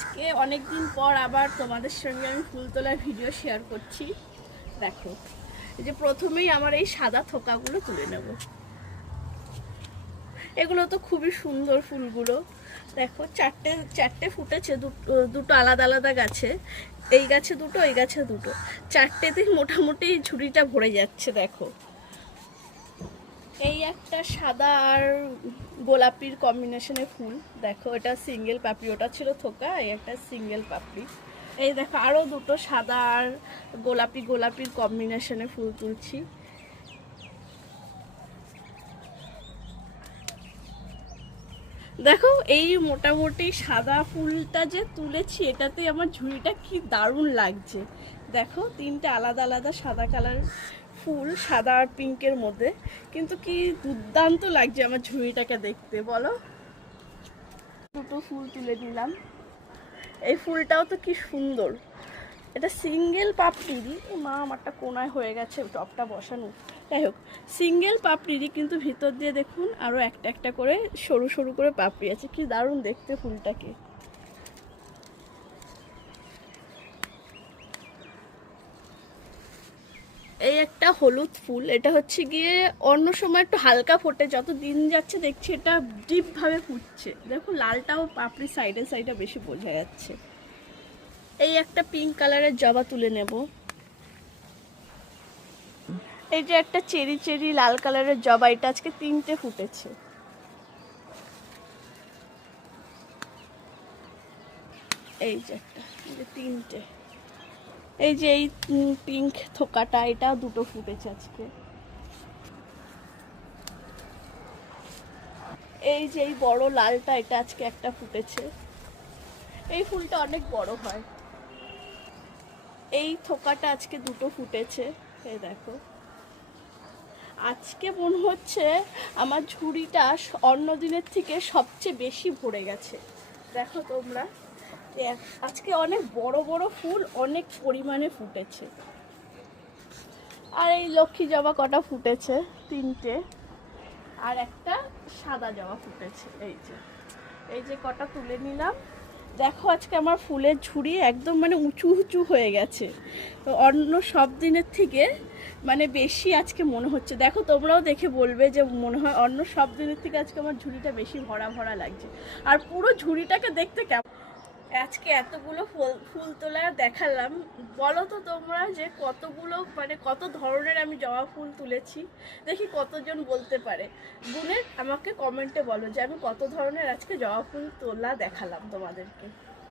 আজকে অনেক দিন পর আবার তোমাদের সঙ্গে আমি ফুল তোলার ভিডিও শেয়ার করছি। দেখো, এই যে প্রথমেই আমার এই সাদা থোকাগুলো তুলে নেব। এগুলো তো খুবই সুন্দর ফুলগুলো। দেখো চারটে চারটে ফুটেছে, দুটো আলাদা আলাদা গাছে। এই গাছে দুটো, এই গাছে দুটো, চারটেতেই মোটামুটি ঝুড়িটা ভরে যাচ্ছে। দেখো, এই একটা সাদা আর গোলাপির কম্বিনেশনের ফুল। দেখো, এটা সিঙ্গেল পাপড়ি, ওটা ছিল থোকা, এই একটা সিঙ্গেল পাপড়ি। এই দেখো আরও দুটো সাদা আর গোলাপি গোলাপির কম্বিনেশনে ফুল তুলছি। দেখো, এই মোটামুটি সাদা ফুলটা যে তুলেছি, এটাতে আমার ঝুড়িটা কি দারুণ লাগছে। দেখো, তিনটে আলাদা আলাদা সাদা কালার ফুল, সাদা আর পিঙ্কের মধ্যে, কিন্তু কি দুর্দান্ত লাগছে আমার ঝুড়িটাকে দেখতে, বলো। দুটো ফুল তুলে নিলাম। এই ফুলটাও তো কি সুন্দর, এটা সিঙ্গেল পাপড়িরই। মা, আমারটা কোনায় হয়ে গেছে টপটা বসানো। যাই হোক, সিঙ্গেল পাপড়িরই, কিন্তু ভিতর দিয়ে দেখুন আরও একটা একটা করে সরু সরু করে পাপড়ি আছে। কি দারুণ দেখতে ফুলটাকে। এই একটা হলুদ ফুল, এটা হচ্ছে গিয়ে অন্য সময় একটু হালকা ফোটে, যত দিন যাচ্ছে দেখছি এটা ডিপভাবে ফুটছে। দেখো, লালটাও পাপড়ি সাইডে সাইডে বেশি বোঝা যাচ্ছে। এই একটা পিঙ্ক কালারের জবা তুলে নেব। এই যে একটা চেরি চেরি লাল কালারের জবা, এটা আজকে তিনটে ফুটেছে। এই যে একটা, এই যে তিনটে। এই যে এই পিঙ্ক থোকাটা, এটা দুটো ফুটেছে আজকে। এই যে এই বড় লালটা, এটা আজকে একটা ফুটেছে। এই ফুলটা অনেক বড় হয়। এই থোকাটা আজকে দুটো ফুটেছে। এই দেখো, আজকে মনে হচ্ছে আমার ঝুড়িটা অন্য দিনের থেকে সবচেয়ে বেশি ভরে গেছে। দেখো তোমরা, আজকে অনেক বড় বড় ফুল অনেক পরিমাণে ফুটেছে। আর এই লক্ষ্মী জবা কটা ফুটেছে, তিনটে। আর একটা সাদা জবা ফুটেছে। এই যে কটা তুলে নিলাম। দেখো, আজকে আমার ফুলের ঝুড়ি একদম মানে উঁচু উঁচু হয়ে গেছে। তো অন্য সব দিনের থেকে মানে বেশি আজকে মনে হচ্ছে। দেখো, তোমরাও দেখে বলবে যে মনে হয় অন্য সব দিনের থেকে আজকে আমার ঝুড়িটা বেশি ভরা ভরা লাগছে। আর পুরো ঝুড়িটাকে দেখতে কেমন। আজকে এতগুলো ফুল ফুল তোলা দেখালাম, বলো তো তোমরা যে কতগুলো মানে কত ধরনের আমি জবা ফুল তুলেছি। দেখি কতজন বলতে পারে। গুনে আমাকে কমেন্টে বলো যে আমি কত ধরনের আজকে জবা ফুল তোলা দেখালাম তোমাদেরকে।